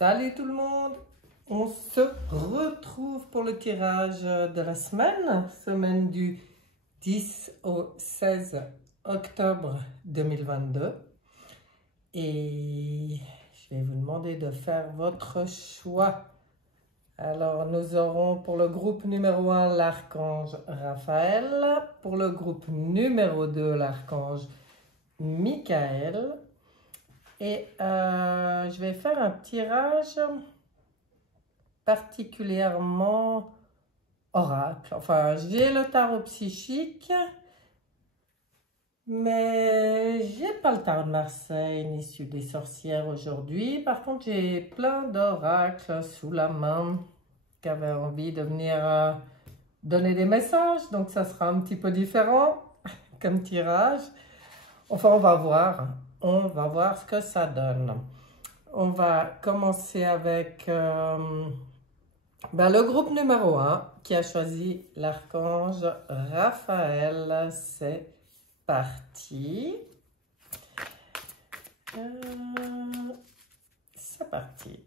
Salut tout le monde! On se retrouve pour le tirage de la semaine du 10 au 16 octobre 2022. Et je vais vous demander de faire votre choix. Alors, nous aurons pour le groupe numéro 1 l'archange Raphaël, pour le groupe numéro 2 l'archange Michael. Et je vais faire un tirage particulièrement oracle. Enfin, j'ai le tarot psychique, mais j'ai pas le tarot de Marseille ni celui des sorcières aujourd'hui. Par contre, j'ai plein d'oracles sous la main qui avaient envie de venir donner des messages. Donc, ça sera un petit peu différent comme tirage. Enfin, on va voir. On va voir ce que ça donne. On va commencer avec le groupe numéro 1 qui a choisi l'archange Raphaël. C'est parti. C'est parti.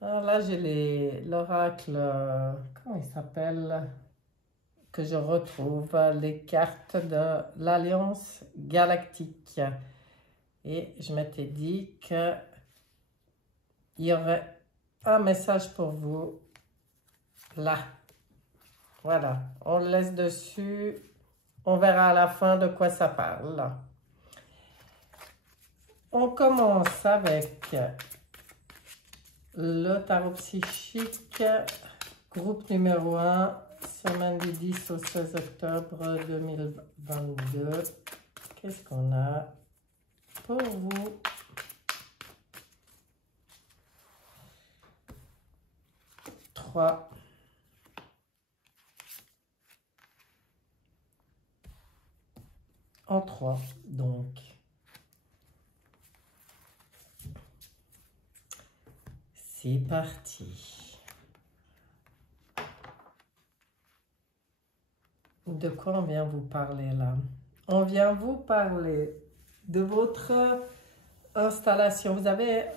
Alors là, j'ai l'oracle, comment il s'appelle? Que je retrouve les cartes de l'Alliance Galactique. Et je m'étais dit qu'il y aurait un message pour vous là. Voilà, on le laisse dessus. On verra à la fin de quoi ça parle. On commence avec le tarot psychique, groupe numéro 1. Semaine du 10 au 16 octobre 2022. Qu'est-ce qu'on a pour vous? Trois. En 3, donc. C'est parti. De quoi on vient vous parler là? On vient vous parler de votre installation.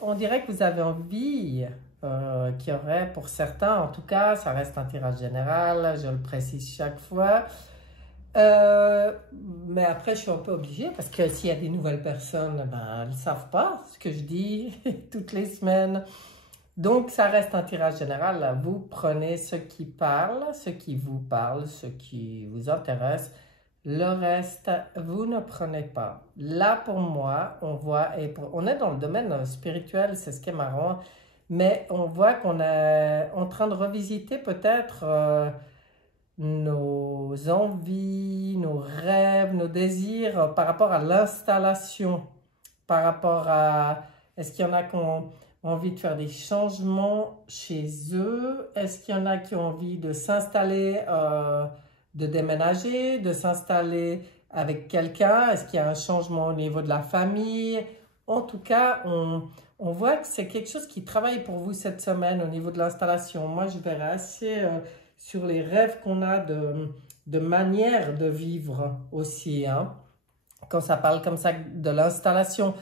On dirait que vous avez envie, qu'il y aurait pour certains, en tout cas, ça reste un tirage général, je le précise chaque fois. Mais après, je suis un peu obligée parce que s'il y a des nouvelles personnes, elles ne savent pas ce que je dis toutes les semaines. Donc, ça reste un tirage général. Vous prenez ce qui parle, ce qui vous parle, ce qui vous intéresse. Le reste, vous ne prenez pas. Là, pour moi, on voit, on est dans le domaine spirituel, c'est ce qui est marrant, mais on voit qu'on est en train de revisiter peut-être nos envies, nos rêves, nos désirs par rapport à l'installation, par rapport à, est-ce qu'il y en a qui ont envie de faire des changements chez eux? Est-ce qu'il y en a qui ont envie de s'installer, de déménager, de s'installer avec quelqu'un? Est-ce qu'il y a un changement au niveau de la famille? En tout cas, on voit que c'est quelque chose qui travaille pour vous cette semaine au niveau de l'installation. Moi, je verrai assez sur les rêves qu'on a de manière de vivre aussi, hein. Quand ça parle comme ça de l'installation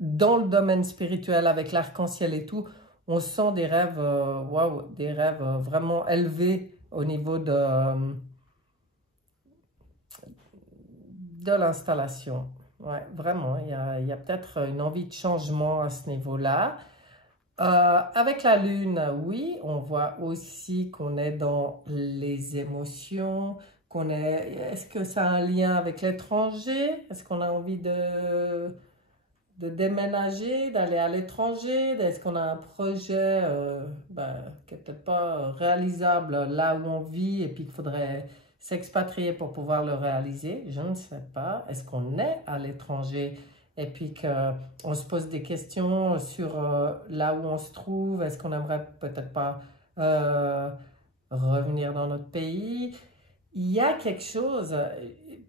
dans le domaine spirituel avec l'arc-en-ciel et tout, on sent des rêves, waouh, des rêves vraiment élevés au niveau de l'installation. Ouais, vraiment, il y a peut-être une envie de changement à ce niveau-là. Avec la lune, oui, on voit aussi qu'on est dans les émotions, est-ce que ça a un lien avec l'étranger? Est-ce qu'on a envie de déménager, d'aller à l'étranger? Est-ce qu'on a un projet qui n'est peut-être pas réalisable là où on vit et puis qu'il faudrait s'expatrier pour pouvoir le réaliser? Je ne sais pas. Est-ce qu'on est à l'étranger et puis qu'on se pose des questions sur là où on se trouve? Est-ce qu'on aimerait peut-être pas revenir dans notre pays? Il y a quelque chose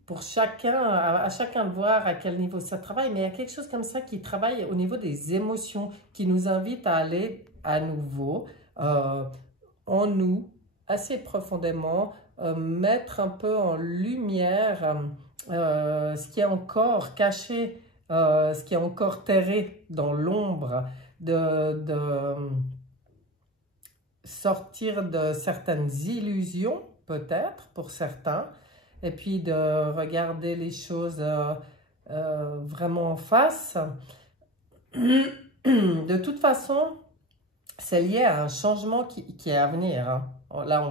pour chacun, à chacun de voir à quel niveau ça travaille, mais il y a quelque chose comme ça qui travaille au niveau des émotions, qui nous invite à aller à nouveau en nous, assez profondément, mettre un peu en lumière ce qui est encore caché ce qui est encore terré dans l'ombre, de sortir de certaines illusions, peut-être, pour certains, et puis de regarder les choses vraiment en face. De toute façon, c'est lié à un changement qui est à venir, hein. Là,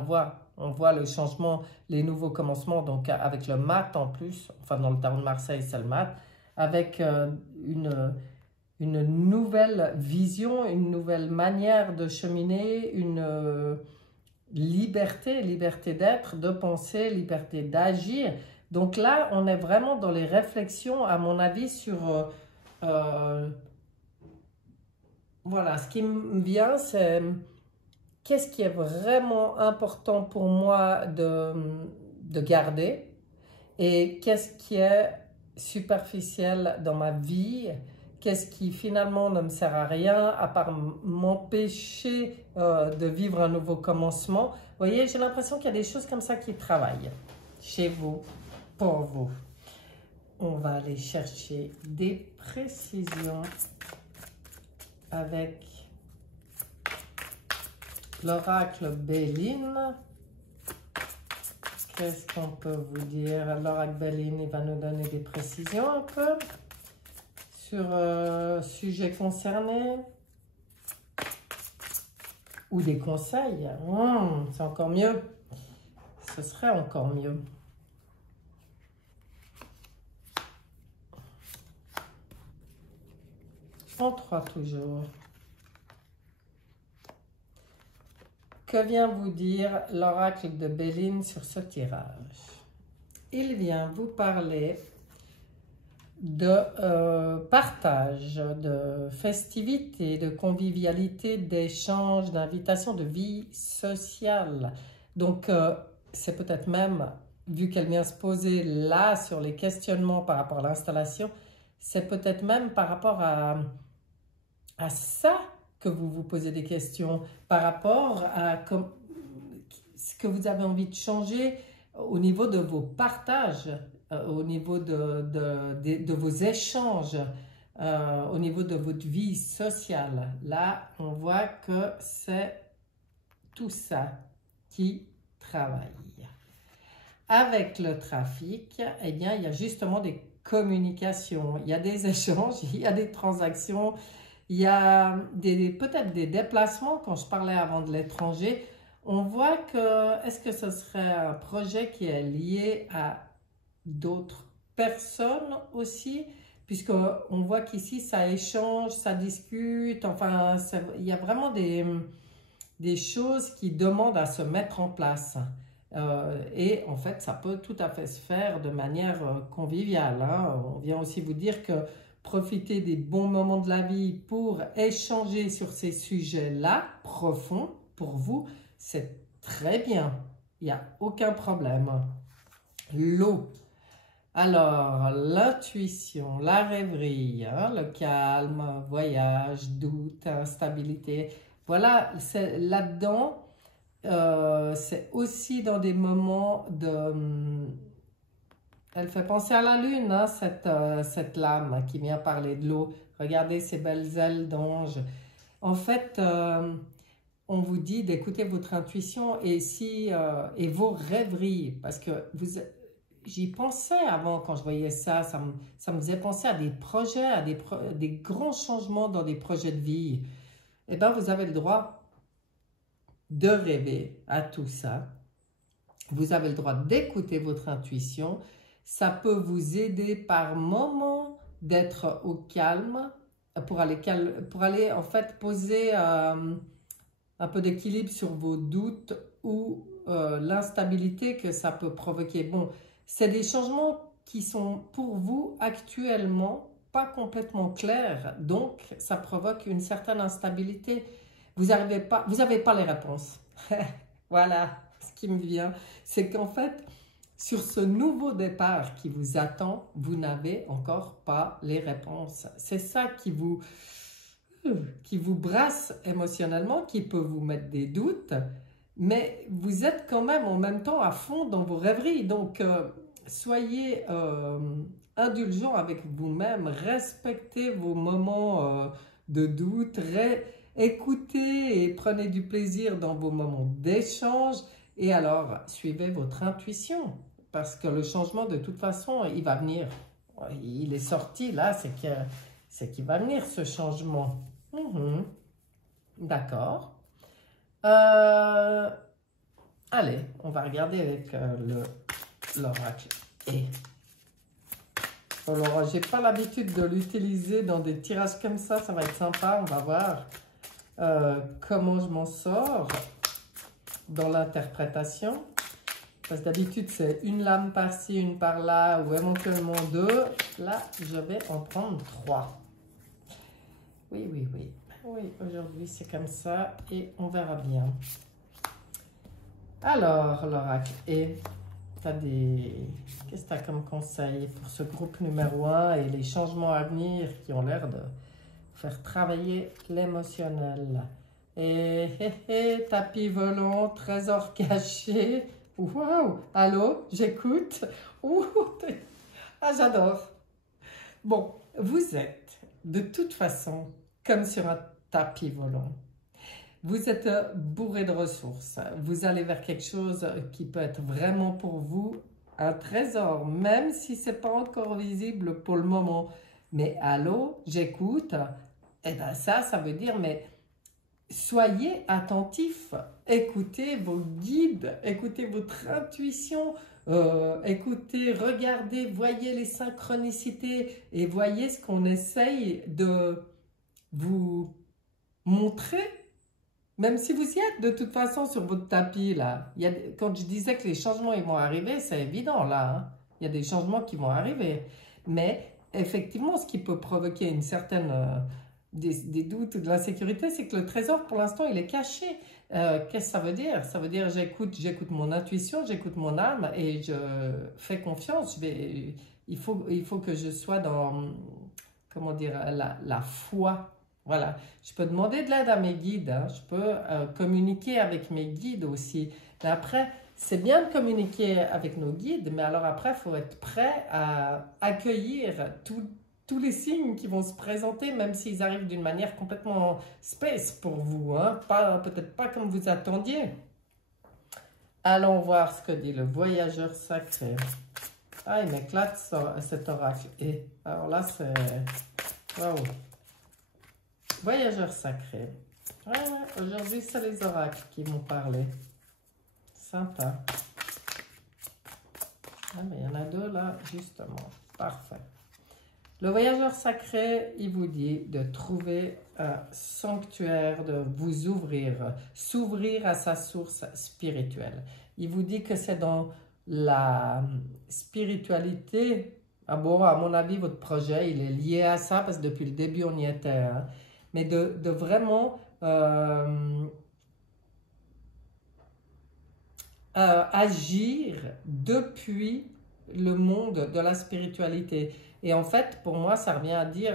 on voit le changement, les nouveaux commencements, donc avec le mat en plus, enfin dans le tarot de Marseille, c'est le mat, avec une nouvelle vision, une nouvelle manière de cheminer, une liberté d'être, de penser, liberté d'agir. Donc là, on est vraiment dans les réflexions, à mon avis, sur... voilà, ce qui me vient, c'est qu'est-ce qui est vraiment important pour moi de garder et qu'est-ce qui est superficiel dans ma vie, qu'est-ce qui finalement ne me sert à rien à part m'empêcher de vivre un nouveau commencement. Vous voyez, j'ai l'impression qu'il y a des choses comme ça qui travaillent chez vous, pour vous. On va aller chercher des précisions avec l'oracle Béline. Qu'est-ce qu'on peut vous dire? L'oracle Béline, il va nous donner des précisions un peu sur sujet concerné ou des conseils. C'est encore mieux. Ce serait encore mieux. En 3 toujours. Que vient vous dire l'oracle de Béline sur ce tirage? Il vient vous parler de partage, de festivité, de convivialité, d'échange, d'invitation, de vie sociale. Donc, c'est peut-être même, vu qu'elle vient se poser là sur les questionnements par rapport à l'installation, c'est peut-être même par rapport à ça que vous vous posez des questions, par rapport à ce que vous avez envie de changer au niveau de vos partages, au niveau de vos échanges, au niveau de votre vie sociale. Là, on voit que c'est tout ça qui travaille. Avec le trafic, eh bien, il y a justement des communications, il y a des échanges, il y a des transactions, il y a peut-être des déplacements. Quand je parlais avant de l'étranger, on voit que, est-ce que ce serait un projet qui est lié à d'autres personnes aussi, puisqu'on voit qu'ici, ça échange, ça discute, enfin, il y a vraiment des choses qui demandent à se mettre en place. Et en fait, ça peut tout à fait se faire de manière conviviale, hein. On vient aussi vous dire que profiter des bons moments de la vie pour échanger sur ces sujets-là, profonds, pour vous, c'est très bien. Il n'y a aucun problème. L'eau. Alors, l'intuition, la rêverie, hein, le calme, voyage, doute, instabilité. Voilà, c'est là-dedans. C'est aussi dans des moments de... Elle fait penser à la lune, hein, cette lame qui vient parler de l'eau. Regardez ces belles ailes d'ange. En fait, on vous dit d'écouter votre intuition et vos rêveries. Parce que j'y pensais avant quand je voyais ça. Ça me faisait penser à des projets, à des grands changements dans des projets de vie. Eh bien, vous avez le droit de rêver à tout ça. Vous avez le droit d'écouter votre intuition. Ça peut vous aider par moment d'être au calme pour aller en fait poser un peu d'équilibre sur vos doutes ou l'instabilité que ça peut provoquer. Bon, c'est des changements qui sont pour vous actuellement pas complètement clairs, donc ça provoque une certaine instabilité. Vous n'avez pas les réponses. Voilà ce qui me vient. C'est qu'en fait, sur ce nouveau départ qui vous attend, vous n'avez encore pas les réponses. C'est ça qui vous brasse émotionnellement, qui peut vous mettre des doutes, mais vous êtes quand même en même temps à fond dans vos rêveries. Donc, soyez indulgent avec vous-même, respectez vos moments de doute, écoutez et prenez du plaisir dans vos moments d'échange et alors suivez votre intuition parce que le changement de toute façon il va venir, il est sorti là, c'est qu'il va venir ce changement. D'accord. Allez, on va regarder avec l'oracle. Et alors, j'ai pas l'habitude de l'utiliser dans des tirages comme ça va être sympa. On va voir comment je m'en sors dans l'interprétation. Parce que d'habitude, c'est une lame par-ci, une par-là, ou éventuellement deux. Là, je vais en prendre 3. Oui, oui, oui. Oui, aujourd'hui, c'est comme ça et on verra bien. Alors, l'oracle, et t'as qu'est-ce que tu as comme conseil pour ce groupe numéro 1 et les changements à venir qui ont l'air de faire travailler l'émotionnel? Et tapis volant, trésor caché. Waouh! Allô? J'écoute. Ah, j'adore. Bon, vous êtes de toute façon comme sur un tapis volant. Vous êtes bourré de ressources. Vous allez vers quelque chose qui peut être vraiment pour vous un trésor, même si ce n'est pas encore visible pour le moment. Mais allô, j'écoute. Eh bien ça veut dire, mais soyez attentifs. Écoutez vos guides, écoutez votre intuition, écoutez, regardez, voyez les synchronicités et voyez ce qu'on essaye de vous montrer. Même si vous y êtes de toute façon sur votre tapis, là, quand je disais que les changements ils vont arriver, c'est évident là. Hein? Il y a des changements qui vont arriver. Mais effectivement, ce qui peut provoquer une certaine des doutes ou de l'insécurité, c'est que le trésor, pour l'instant, il est caché. Qu'est-ce que ça veut dire? Ça veut dire j'écoute mon intuition, j'écoute mon âme et je fais confiance. Il faut que je sois dans, comment dire, la foi. Voilà, je peux demander de l'aide à mes guides, hein. Je peux communiquer avec mes guides aussi. Mais après, c'est bien de communiquer avec nos guides, mais alors après, il faut être prêt à accueillir tous les signes qui vont se présenter, même s'ils arrivent d'une manière complètement space pour vous, hein. Peut-être pas comme vous attendiez. Allons voir ce que dit le voyageur sacré. Ah, il m'éclate cet oracle. Et alors là, c'est... Waouh! Voyageur sacré. Ouais, aujourd'hui, c'est les oracles qui m'ont parlé. Sympa. Ah, mais il y en a 2 là, justement. Parfait. Le voyageur sacré, il vous dit de trouver un sanctuaire, de vous ouvrir, s'ouvrir à sa source spirituelle. Il vous dit que c'est dans la spiritualité. Ah bon, à mon avis, votre projet, il est lié à ça parce que depuis le début, on y était. Hein. Mais de vraiment agir depuis le monde de la spiritualité. Et en fait, pour moi, ça revient à dire,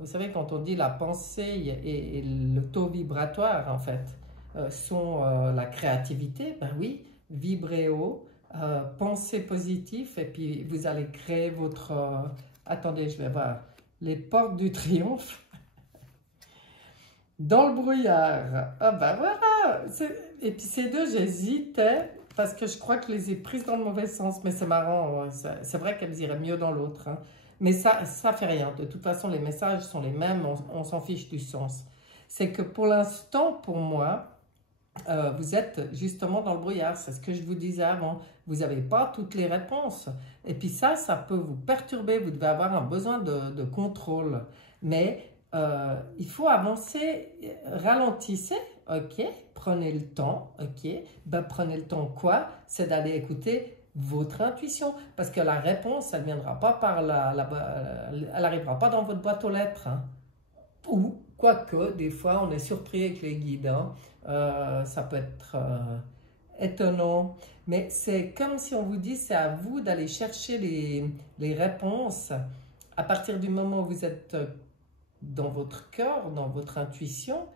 vous savez, quand on dit la pensée et le taux vibratoire, en fait, sont la créativité, ben oui, vibrez haut, pensez positif, et puis vous allez créer votre... attendez, je vais voir. Les portes du triomphe. Dans le brouillard. Ah ben voilà. Et puis ces 2, j'hésitais parce que je crois que je les ai prises dans le mauvais sens. Mais c'est marrant. C'est vrai qu'elles iraient mieux dans l'autre. Hein. Mais ça fait rien. De toute façon, les messages sont les mêmes. On s'en fiche du sens. C'est que pour l'instant, pour moi, vous êtes justement dans le brouillard. C'est ce que je vous disais avant. Vous n'avez pas toutes les réponses. Et puis ça peut vous perturber. Vous devez avoir un besoin de contrôle. Mais... il faut avancer, ralentissez, ok, prenez le temps, ok, ben prenez le temps quoi? C'est d'aller écouter votre intuition, parce que la réponse, elle ne viendra pas par elle n'arrivera pas dans votre boîte aux lettres, hein. Ou, quoique, des fois, on est surpris avec les guides, hein. Ça peut être étonnant, mais c'est comme si on vous dit, c'est à vous d'aller chercher les réponses à partir du moment où vous êtes... dans votre cœur, dans votre intuition,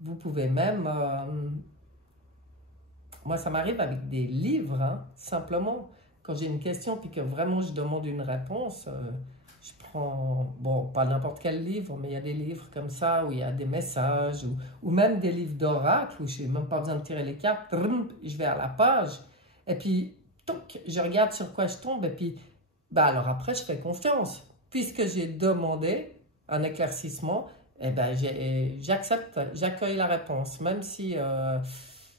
vous pouvez même... moi, ça m'arrive avec des livres, hein, simplement. quand j'ai une question puis que vraiment je demande une réponse, je prends, bon, pas n'importe quel livre, mais il y a des livres comme ça où il y a des messages ou même des livres d'oracle où je n'ai même pas besoin de tirer les cartes, je vais à la page et puis toc, je regarde sur quoi je tombe et puis bah alors après je fais confiance. Puisque j'ai demandé un éclaircissement, eh ben j'accepte, j'accueille la réponse, même si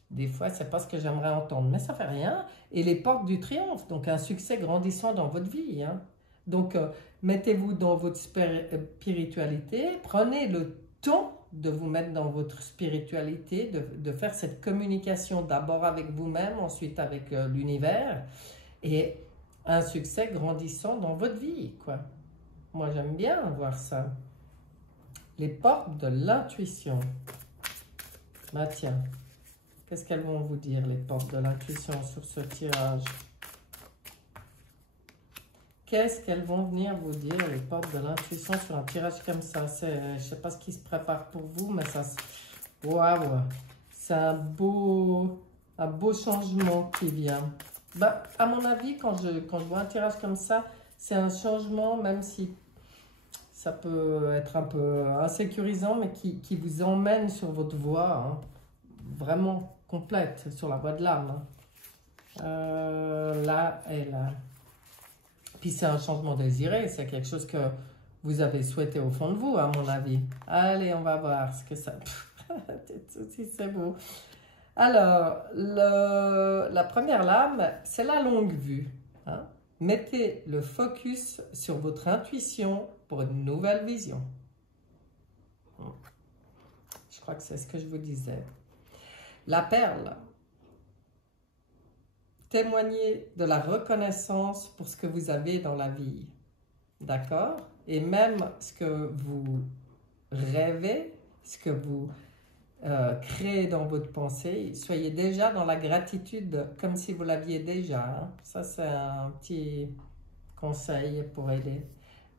des fois c'est pas ce que j'aimerais entendre, mais ça fait rien. Et les portes du triomphe, donc un succès grandissant dans votre vie, hein. Donc mettez-vous dans votre spiritualité, prenez le temps de vous mettre dans votre spiritualité, de faire cette communication d'abord avec vous-même, ensuite avec l'univers, et un succès grandissant dans votre vie, quoi. Moi, j'aime bien voir ça. Les portes de l'intuition. Bah tiens, qu'est-ce qu'elles vont vous dire, les portes de l'intuition, sur ce tirage? Qu'est-ce qu'elles vont venir vous dire, les portes de l'intuition, sur un tirage comme ça? Je ne sais pas ce qui se prépare pour vous, mais ça... Waouh! C'est un beau changement qui vient. Bah, à mon avis, quand je vois un tirage comme ça, c'est un changement, même si ça peut être un peu insécurisant, mais qui vous emmène sur votre voie, hein, vraiment complète, sur la voie de l'âme. Là et là. Puis c'est un changement désiré, c'est quelque chose que vous avez souhaité au fond de vous, à mon avis. Allez, on va voir ce que ça... c'est beau. Alors, la première lame, c'est la longue vue, hein. Mettez le focus sur votre intuition pour une nouvelle vision. Je crois que c'est ce que je vous disais. La perle. Témoignez de la reconnaissance pour ce que vous avez dans la vie. D'accord? Et même ce que vous rêvez, ce que vous créez dans votre pensée, soyez déjà dans la gratitude comme si vous l'aviez déjà, hein. Ça, c'est un petit conseil pour aider.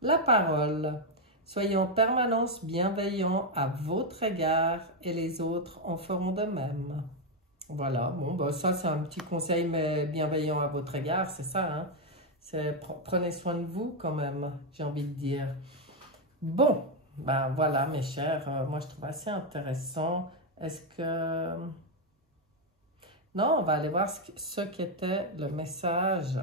La parole. Soyez en permanence bienveillant à votre égard et les autres en feront de même. Voilà, bon, bah ça c'est un petit conseil, mais bienveillant à votre égard, c'est ça, hein. Prenez soin de vous quand même, j'ai envie de dire. Bon, ben voilà mes chers, moi je trouve assez intéressant. Est-ce que... Non, on va aller voir ce qu'était le message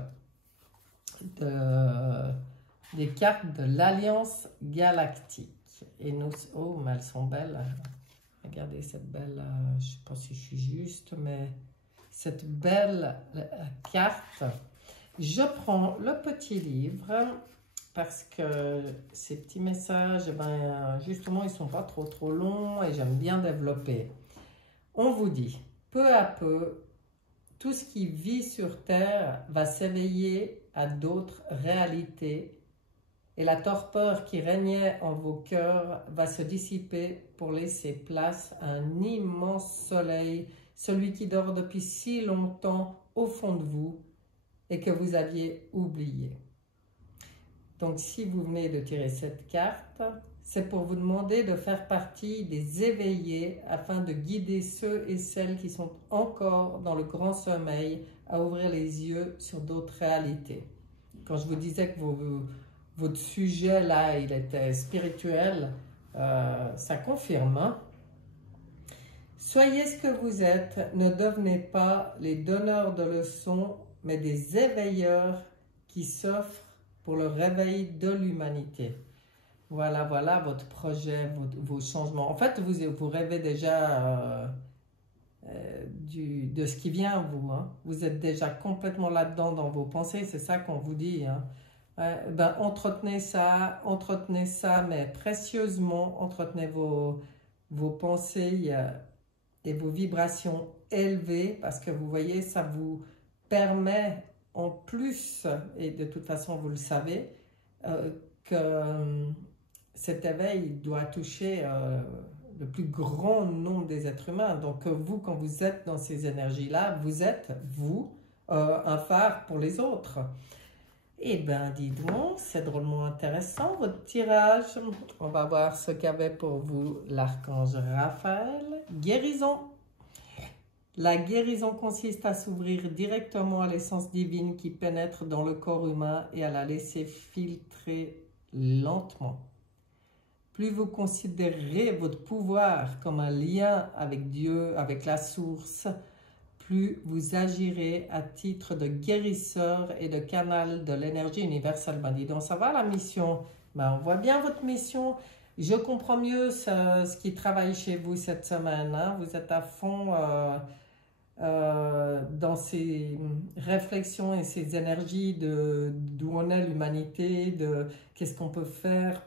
des cartes de l'Alliance Galactique. Et nous... Oh, mais elles sont belles. Regardez cette belle... je ne sais pas si je suis juste, mais cette belle carte. Je prends le petit livre parce que ces petits messages, ben, justement, ils ne sont pas trop longs et j'aime bien développer. On vous dit, peu à peu, tout ce qui vit sur Terre va s'éveiller à d'autres réalités et la torpeur qui régnait en vos cœurs va se dissiper pour laisser place à un immense soleil, celui qui dort depuis si longtemps au fond de vous et que vous aviez oublié. Donc, si vous venez de tirer cette carte, c'est pour vous demander de faire partie des éveillés afin de guider ceux et celles qui sont encore dans le grand sommeil à ouvrir les yeux sur d'autres réalités. Quand je vous disais que votre sujet là, il était spirituel, ça confirme, hein? Soyez ce que vous êtes, ne devenez pas les donneurs de leçons, mais des éveilleurs qui s'offrent pour le réveil de l'humanité. Voilà, voilà votre projet, vos changements. En fait, vous rêvez déjà de ce qui vient, vous, hein. Vous êtes déjà complètement là-dedans dans vos pensées, c'est ça qu'on vous dit, hein. Ben, entretenez ça, mais précieusement, entretenez vos pensées et vos vibrations élevées, parce que vous voyez, ça vous permet en plus, et de toute façon vous le savez, que cet éveil doit toucher le plus grand nombre des êtres humains. Donc vous, quand vous êtes dans ces énergies-là, vous êtes, vous, un phare pour les autres. Eh bien, dis donc, c'est drôlement intéressant votre tirage. On va voir ce qu'avait pour vous l'archange Raphaël. Guérison. La guérison consiste à s'ouvrir directement à l'essence divine qui pénètre dans le corps humain et à la laisser filtrer lentement. Plus vous considérez votre pouvoir comme un lien avec Dieu, avec la source, plus vous agirez à titre de guérisseur et de canal de l'énergie universelle. Ben, dis donc, ça va la mission? Ben, on voit bien votre mission. Je comprends mieux ce qui travaille chez vous cette semaine. Hein? Vous êtes à fond dans ces réflexions et ces énergies d'où on est l'humanité, de qu'est-ce qu'on peut faire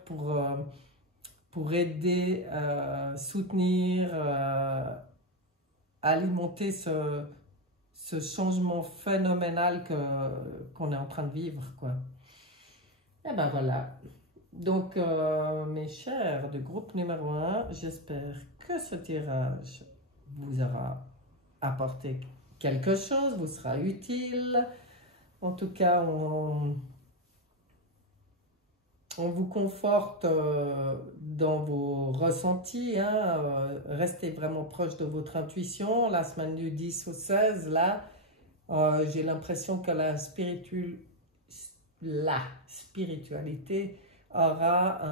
pour aider, soutenir, alimenter ce changement phénoménal qu'on est en train de vivre, quoi. Et ben voilà. Donc, mes chers du groupe numéro 1, j'espère que ce tirage vous aura apporté quelque chose, vous sera utile. En tout cas, on vous conforte dans vos ressentis, hein, restez vraiment proche de votre intuition. La semaine du 10 au 16, là, j'ai l'impression que la spiritualité aura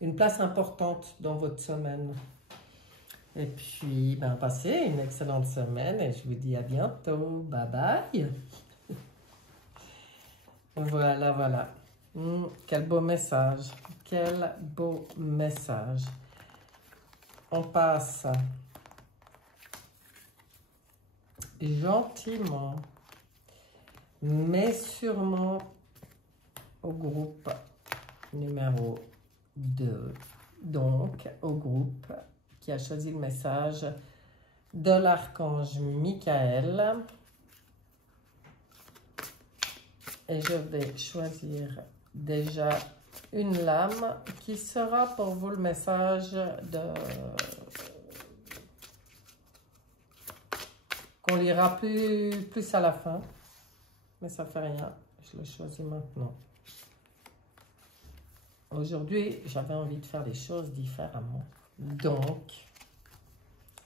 une place importante dans votre semaine. Et puis, ben, passez une excellente semaine et je vous dis à bientôt. Bye bye. Voilà, voilà. Quel beau message, quel beau message. On passe gentiment, mais sûrement au groupe numéro 2. Donc, au groupe qui a choisi le message de l'archange Michael. Et je vais choisir déjà une lame qui sera pour vous le message qu'on lira plus à la fin. Mais ça fait rien, je le choisis maintenant. Aujourd'hui, j'avais envie de faire les choses différemment. Donc,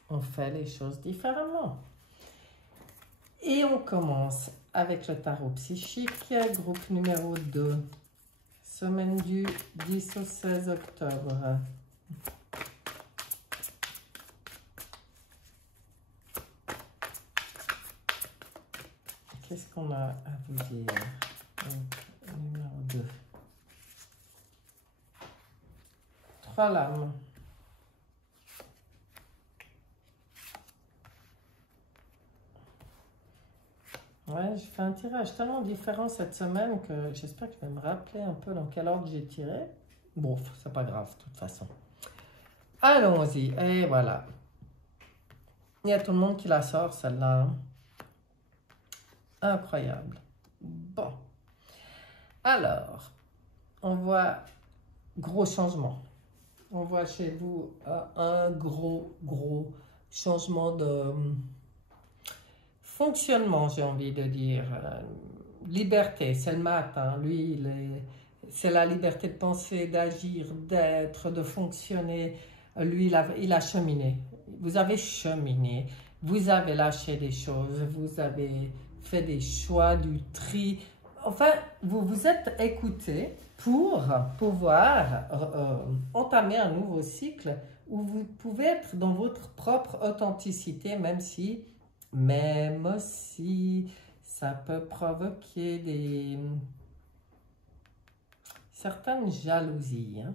on fait les choses différemment. Et on commence avec le tarot psychique, groupe numéro 2, semaine du 10 au 16 octobre. Qu'est-ce qu'on a à vous dire? Donc, numéro 2. 3 lames. Ouais, je fais un tirage tellement différent cette semaine que j'espère que je vais me rappeler un peu dans quel ordre j'ai tiré. Bon, c'est pas grave, de toute façon. Allons-y, et voilà. Il y a tout le monde qui la sort, celle-là. Incroyable. Bon. Alors, on voit gros changement. On voit chez vous un gros changement de fonctionnement, j'ai envie de dire. Liberté, c'est le matin. Lui, c'est la liberté de penser, d'agir, d'être, de fonctionner. Lui, il a cheminé. Vous avez cheminé. Vous avez lâché des choses. Vous avez fait des choix, du tri. Enfin, vous vous êtes écouté pour pouvoir entamer un nouveau cycle où vous pouvez être dans votre propre authenticité, même si ça peut provoquer certaines jalousies. Hein?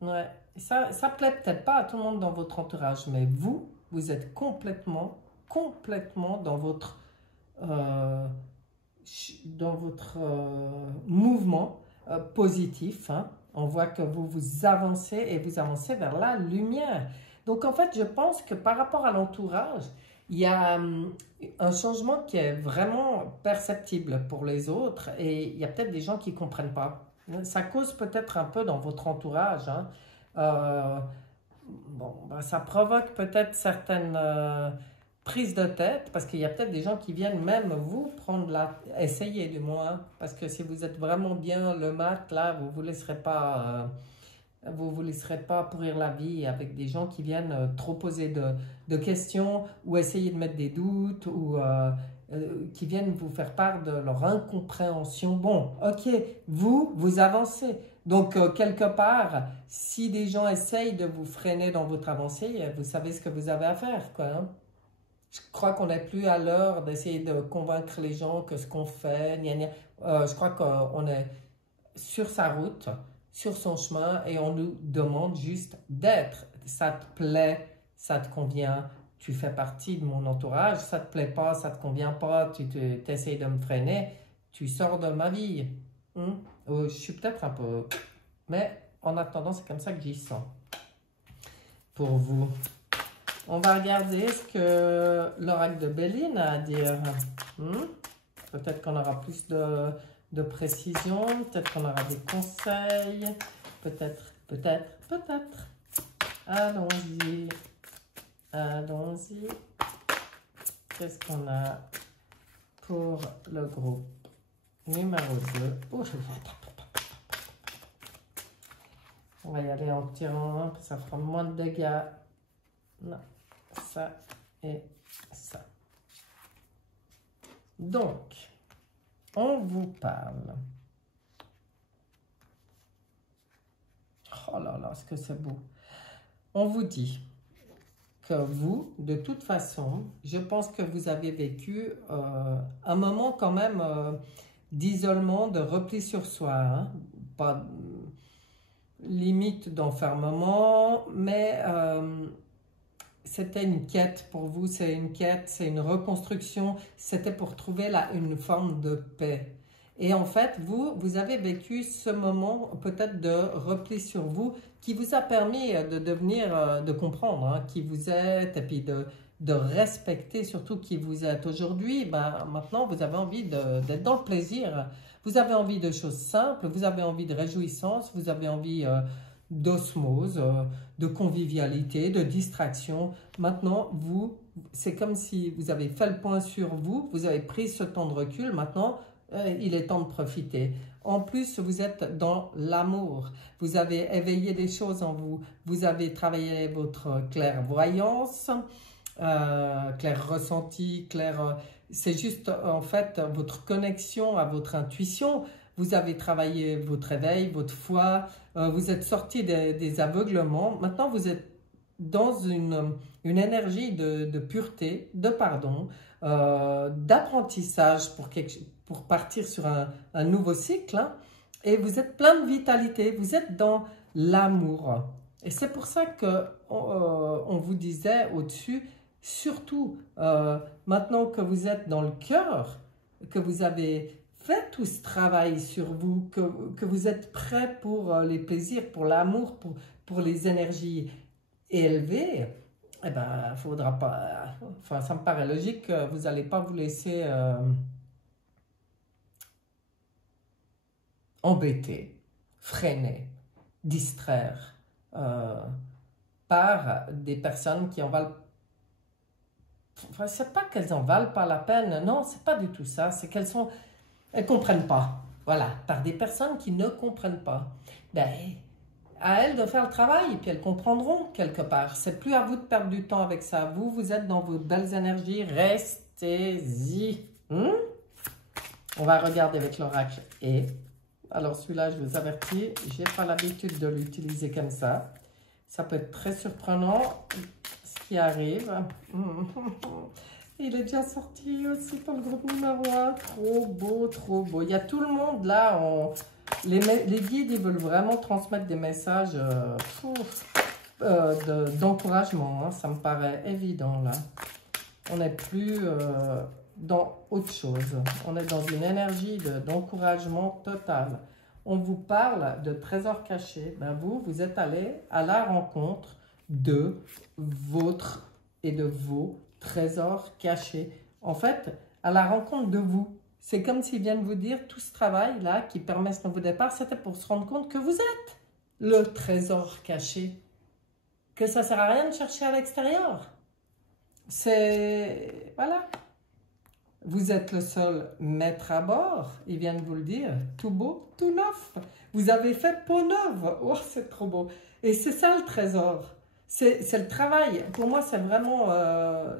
Ouais. Ça plaît peut-être pas à tout le monde dans votre entourage, mais vous êtes complètement dans votre mouvement positif. Hein? On voit que vous avancez et vous avancez vers la lumière. Donc en fait, je pense que par rapport à l'entourage, il y a un changement qui est vraiment perceptible pour les autres et il y a peut-être des gens qui ne comprennent pas. Ça cause peut-être un peu dans votre entourage. Hein? Ça provoque peut-être certaines prises de tête parce qu'il y a peut-être des gens qui viennent même vous essayer du moins. Parce que si vous êtes vraiment bien le mat, là, vous ne vous laisserez pas Vous ne vous laisserez pas pourrir la vie avec des gens qui viennent trop poser de questions ou essayer de mettre des doutes ou qui viennent vous faire part de leur incompréhension. Bon, ok, vous avancez. Donc, quelque part, si des gens essayent de vous freiner dans votre avancée, vous savez ce que vous avez à faire, quoi, hein. Je crois qu'on n'est plus à l'heure d'essayer de convaincre les gens que ce qu'on fait, gna gna. Je crois qu'on est sur sa route, sur son chemin, et on nous demande juste d'être. Ça te plaît, ça te convient, tu fais partie de mon entourage, ça te plaît pas, ça te convient pas, tu essayes de me freiner, tu sors de ma vie. Je suis peut-être un peu... Mais en attendant, c'est comme ça que j'y sens. Pour vous. On va regarder ce que l'oracle de Béline a à dire. Peut-être qu'on aura plus de précision, peut-être qu'on aura des conseils, peut-être. Allons-y, allons-y. Qu'est-ce qu'on a pour le groupe numéro 2? On va y aller en tirant un, ça fera moins de dégâts. Non, ça et ça. Donc, on vous parle. Oh là là, est-ce que c'est beau. On vous dit que vous, de toute façon, je pense que vous avez vécu un moment quand même d'isolement, de repli sur soi. Hein? Pas limite d'enfermement, mais c'était une quête pour vous, c'est une quête, c'est une reconstruction, c'était pour trouver une forme de paix. Et en fait, vous avez vécu ce moment peut-être de repli sur vous qui vous a permis de devenir, de comprendre hein, qui vous êtes et puis de respecter surtout qui vous êtes. Aujourd'hui, ben, maintenant, vous avez envie d'être dans le plaisir. Vous avez envie de choses simples, vous avez envie de réjouissance, vous avez envie d'osmose, de convivialité, de distraction. Maintenant, c'est comme si vous avez fait le point sur vous, vous avez pris ce temps de recul, maintenant, il est temps de profiter. En plus, vous êtes dans l'amour, vous avez éveillé des choses en vous, vous avez travaillé votre clairvoyance, clair ressenti, c'est juste en fait votre connexion à votre intuition. Vous avez travaillé votre éveil, votre foi, vous êtes sorti des aveuglements. Maintenant, vous êtes dans une énergie de pureté, de pardon, d'apprentissage pour partir sur un nouveau cycle. Hein, et vous êtes plein de vitalité, vous êtes dans l'amour. Et c'est pour ça qu'on vous disait au-dessus, surtout maintenant que vous êtes dans le cœur, que vous avez fait tout ce travail sur vous, que vous êtes prêt pour les plaisirs, pour l'amour, pour les énergies élevées, eh ben, faudra pas... Enfin, ça me paraît logique que vous n'allez pas vous laisser embêter, freiner, distraire par des personnes qui en valent... Enfin, c'est pas qu'elles en valent pas la peine, non, c'est pas du tout ça, c'est qu'elles sont... Elles ne comprennent pas, voilà, par des personnes qui ne comprennent pas. Ben, à elles de faire le travail, et puis elles comprendront quelque part. C'est plus à vous de perdre du temps avec ça. Vous êtes dans vos belles énergies, restez-y. On va regarder avec l'oracle et... Alors celui-là, je vous avertis, je n'ai pas l'habitude de l'utiliser comme ça. Ça peut être très surprenant, ce qui arrive. Il est déjà sorti aussi pour le groupe numéro 1. Trop beau, trop beau. Il y a tout le monde là. Les guides, ils veulent vraiment transmettre des messages d'encouragement. Hein, ça me paraît évident là. On n'est plus dans autre chose. On est dans une énergie d'encouragement total. On vous parle de trésors cachés. Ben vous êtes allé à la rencontre de votre et de vos trésors cachés. En fait, à la rencontre de vous. C'est comme s'ils viennent vous dire, tout ce travail-là qui permet ce nouveau départ, c'était pour se rendre compte que vous êtes le trésor caché. Que ça ne sert à rien de chercher à l'extérieur. C'est... Voilà. Vous êtes le seul maître à bord, ils viennent vous le dire, tout beau, tout neuf. Vous avez fait peau neuve, oh c'est trop beau. Et c'est ça le trésor, c'est le travail. Pour moi c'est vraiment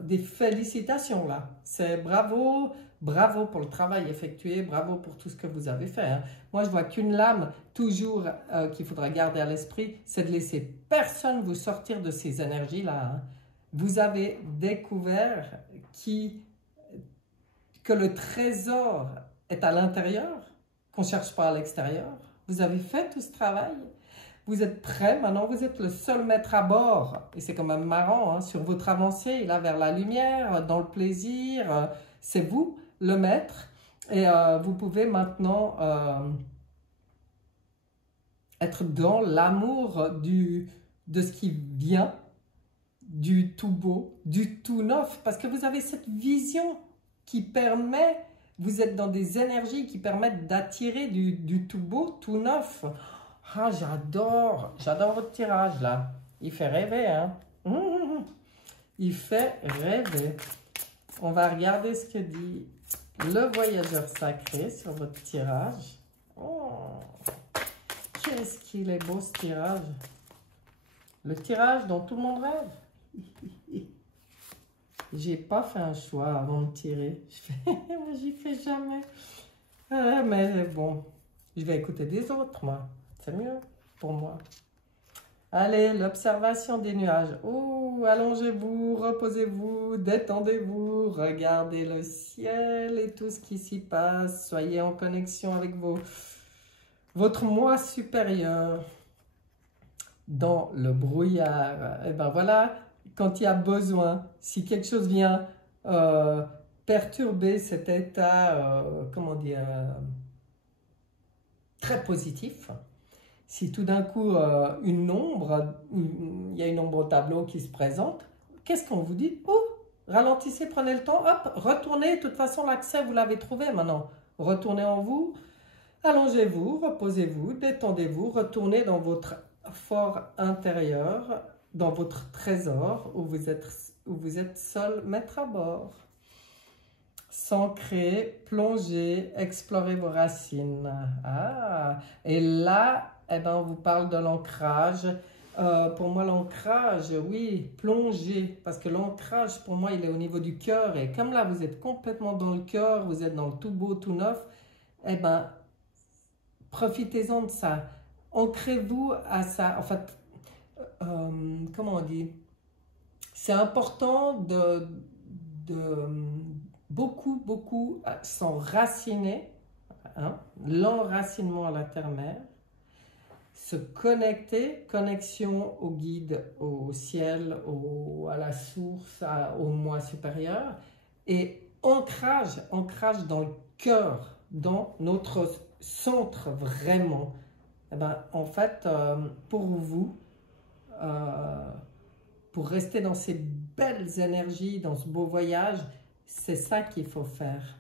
des félicitations là. C'est bravo, bravo pour le travail effectué, bravo pour tout ce que vous avez fait. Hein. Moi je vois qu'une lame, toujours qu'il faudra garder à l'esprit, c'est de laisser personne vous sortir de ces énergies là. Hein. Vous avez découvert que le trésor est à l'intérieur, qu'on ne cherche pas à l'extérieur. Vous avez fait tout ce travail. Vous êtes prêt. Maintenant, vous êtes le seul maître à bord. Et c'est quand même marrant, hein, sur votre avancée, là, vers la lumière, dans le plaisir. C'est vous, le maître. Et vous pouvez maintenant être dans l'amour de ce qui vient, du tout beau, du tout neuf. Parce que vous avez cette vision qui permet, vous êtes dans des énergies qui permettent d'attirer du tout beau, tout neuf. Ah, j'adore votre tirage là. Il fait rêver, hein. Il fait rêver. On va regarder ce que dit le voyageur sacré sur votre tirage. Oh, qu'est-ce qu'il est beau ce tirage. Le tirage dont tout le monde rêve. J'ai pas fait un choix avant de tirer. J'y fais jamais. Mais bon, je vais écouter des autres, moi. C'est mieux pour moi. Allez, l'observation des nuages. Oh, allongez-vous, reposez-vous, détendez-vous, regardez le ciel et tout ce qui s'y passe. Soyez en connexion avec votre moi supérieur dans le brouillard. Et ben voilà. Quand il y a besoin, si quelque chose vient perturber cet état, comment dire, très positif, si tout d'un coup il y a une ombre au tableau qui se présente, qu'est-ce qu'on vous dit? Oh, ralentissez, prenez le temps, hop, retournez, de toute façon l'accès vous l'avez trouvé maintenant. Retournez en vous, allongez-vous, reposez-vous, détendez-vous, retournez dans votre fort intérieur, dans votre trésor où vous êtes seul maître à bord. S'ancrer, plonger, explorer vos racines. Ah, et là, eh ben, on vous parle de l'ancrage. Pour moi, l'ancrage, oui, plonger. Parce que l'ancrage, pour moi, il est au niveau du cœur. Et comme là, vous êtes complètement dans le cœur, vous êtes dans le tout beau, tout neuf, eh ben, profitez-en de ça. Ancrez-vous à ça. En fait, comment on dit? C'est important de beaucoup s'enraciner, hein, l'enracinement à la terre-mère, se connecter, connexion au guide, au ciel, à la source, au moi supérieur, et ancrage dans le cœur, dans notre centre vraiment. Eh ben, en fait, pour vous, pour rester dans ces belles énergies, dans ce beau voyage, c'est ça qu'il faut faire.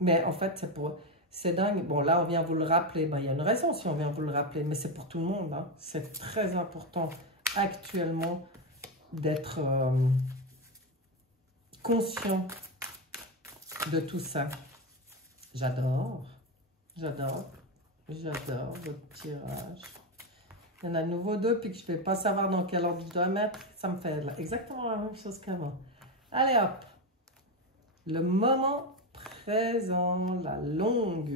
Mais en fait, c'est dingue. Bon, là, on vient vous le rappeler. Ben, il y a une raison si on vient vous le rappeler, mais c'est pour tout le monde. Hein. C'est très important actuellement d'être conscient de tout ça. J'adore votre tirage. Il y en a de nouveau deux, puis que je ne vais pas savoir dans quel ordre je dois mettre. Ça me fait exactement la même chose qu'avant. Allez hop, le moment présent, la longue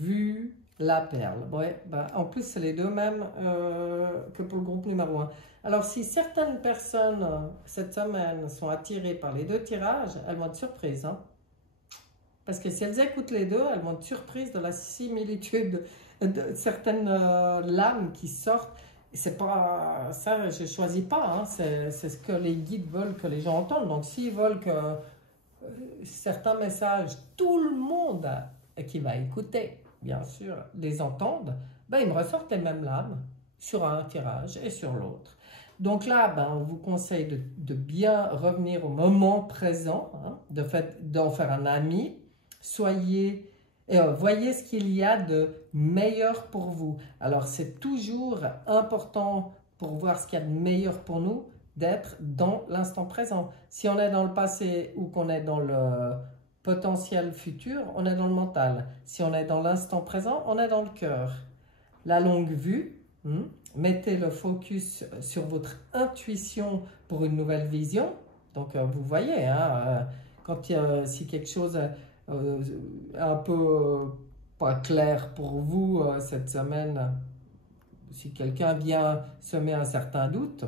vue, la perle. Ouais, ben, en plus, c'est les deux mêmes que pour le groupe numéro 1. Alors, si certaines personnes, cette semaine, sont attirées par les deux tirages, elles vont être surprises. Hein? Parce que si elles écoutent les deux, elles vont être surprises de la similitude de certaines lames qui sortent. C'est pas ça, je choisis pas, hein, c'est ce que les guides veulent que les gens entendent. Donc s'ils veulent que certains messages, tout le monde qui va écouter, bien sûr, les entende, ben, ils me ressortent les mêmes lames sur un tirage et sur l'autre. Donc là, ben, on vous conseille de bien revenir au moment présent, hein, d'en faire un ami. Soyez... voyez ce qu'il y a de meilleur pour vous. Alors, c'est toujours important pour voir ce qu'il y a de meilleur pour nous, d'être dans l'instant présent. Si on est dans le passé ou qu'on est dans le potentiel futur, on est dans le mental. Si on est dans l'instant présent, on est dans le cœur. La longue vue, mettez le focus sur votre intuition pour une nouvelle vision. Donc, vous voyez, hein, si quelque chose est un peu pas clair pour vous cette semaine, si quelqu'un vient semer un certain doute,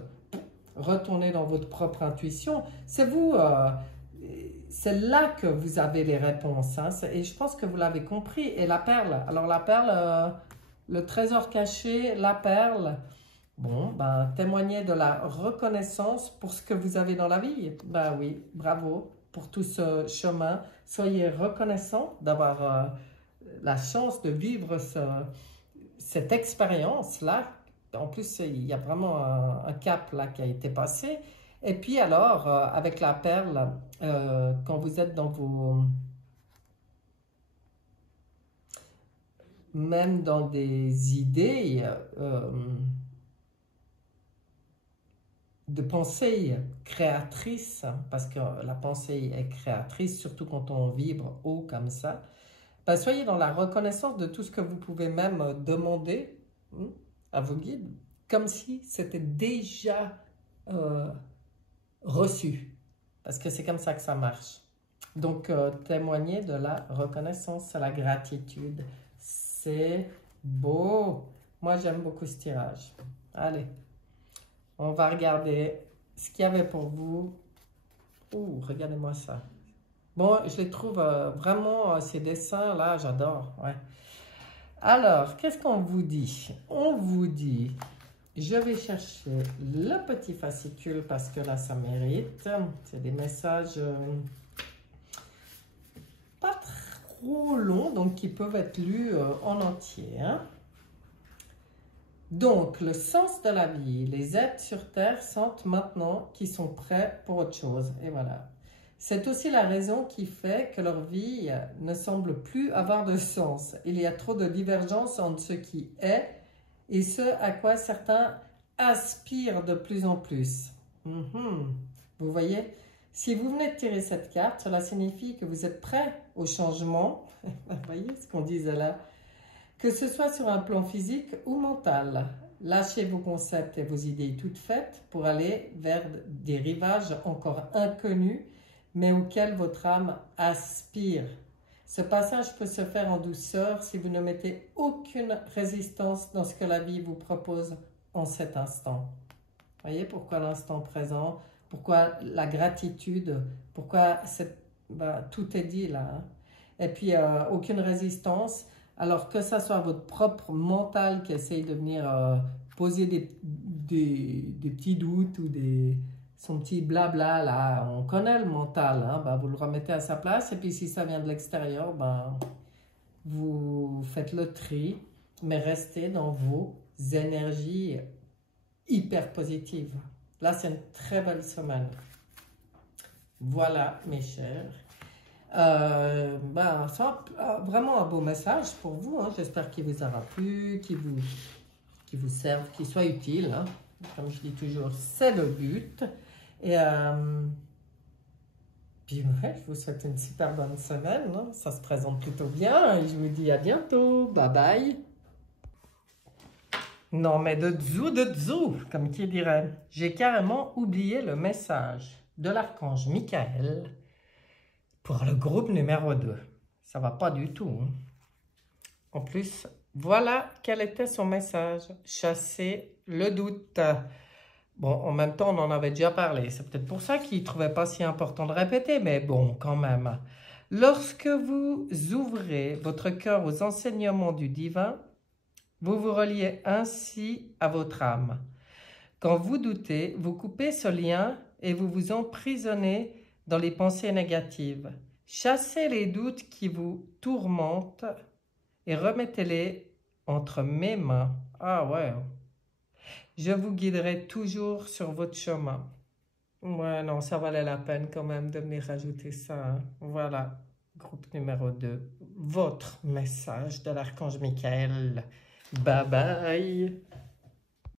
retournez dans votre propre intuition. C'est vous, c'est là que vous avez les réponses. Hein, et je pense que vous l'avez compris. Et la perle, alors la perle, le trésor caché, la perle, bon, ben, témoignez de la reconnaissance pour ce que vous avez dans la vie. Ben oui, bravo pour tout ce chemin. Soyez reconnaissant d'avoir la chance de vivre cette expérience-là. En plus, il y a vraiment un cap là qui a été passé. Et puis alors, avec la perle, quand vous êtes dans vos... Même dans des idées de pensée créatrice, parce que la pensée est créatrice, surtout quand on vibre haut comme ça, ben, soyez dans la reconnaissance de tout ce que vous pouvez même demander à vos guides, comme si c'était déjà reçu, parce que c'est comme ça que ça marche. Donc, témoignez de la reconnaissance, la gratitude. C'est beau. Moi, j'aime beaucoup ce tirage. Allez, on va regarder ce qu'il y avait pour vous. Ouh, regardez-moi ça. Bon, je les trouve vraiment, ces dessins-là, j'adore. Ouais. Alors, qu'est-ce qu'on vous dit? On vous dit, je vais chercher le petit fascicule parce que là, ça mérite. C'est des messages pas trop longs, donc qui peuvent être lus en entier. Hein? Donc, le sens de la vie. Les êtres sur Terre sentent maintenant qu'ils sont prêts pour autre chose. Et voilà. C'est aussi la raison qui fait que leur vie ne semble plus avoir de sens. Il y a trop de divergence entre ce qui est et ce à quoi certains aspirent de plus en plus. Vous voyez, si vous venez de tirer cette carte, cela signifie que vous êtes prêt au changement. Vous voyez ce qu'on disait là? Que ce soit sur un plan physique ou mental. Lâchez vos concepts et vos idées toutes faites pour aller vers des rivages encore inconnus, mais auxquels votre âme aspire. Ce passage peut se faire en douceur si vous ne mettez aucune résistance dans ce que la vie vous propose en cet instant. Voyez pourquoi l'instant présent, pourquoi la gratitude, pourquoi tout est dit là. Hein? Et puis aucune résistance. Alors que ça soit votre propre mental qui essaye de venir poser des petits doutes ou son petit blabla là, on connaît le mental, hein, vous le remettez à sa place et puis si ça vient de l'extérieur, vous faites le tri, mais restez dans vos énergies hyper positives. Là, c'est une très belle semaine. Voilà, mes chers. Vraiment un beau message pour vous. Hein. J'espère qu'il vous aura plu, qu'il vous serve, qu'il soit utile. Hein. Comme je dis toujours, c'est le but. Et puis ouais, je vous souhaite une super bonne semaine. Hein. Ça se présente plutôt bien. Et je vous dis à bientôt. Bye bye. Non mais de dzou, comme qui dirait. J'ai carrément oublié le message de l'archange Michael pour le groupe numéro 2. Ça va pas du tout. Hein. En plus, voilà quel était son message. Chasser le doute. Bon, en même temps, on en avait déjà parlé. C'est peut-être pour ça qu'il ne trouvait pas si important de répéter, mais bon, quand même. Lorsque vous ouvrez votre cœur aux enseignements du divin, vous vous reliez ainsi à votre âme. Quand vous doutez, vous coupez ce lien et vous vous emprisonnez dans les pensées négatives. Chassez les doutes qui vous tourmentent et remettez-les entre mes mains. Ah ouais. Je vous guiderai toujours sur votre chemin. Ouais, non, ça valait la peine quand même de venir rajouter ça. Hein. Voilà, groupe numéro 2. Votre message de l'archange Michael. Bye bye.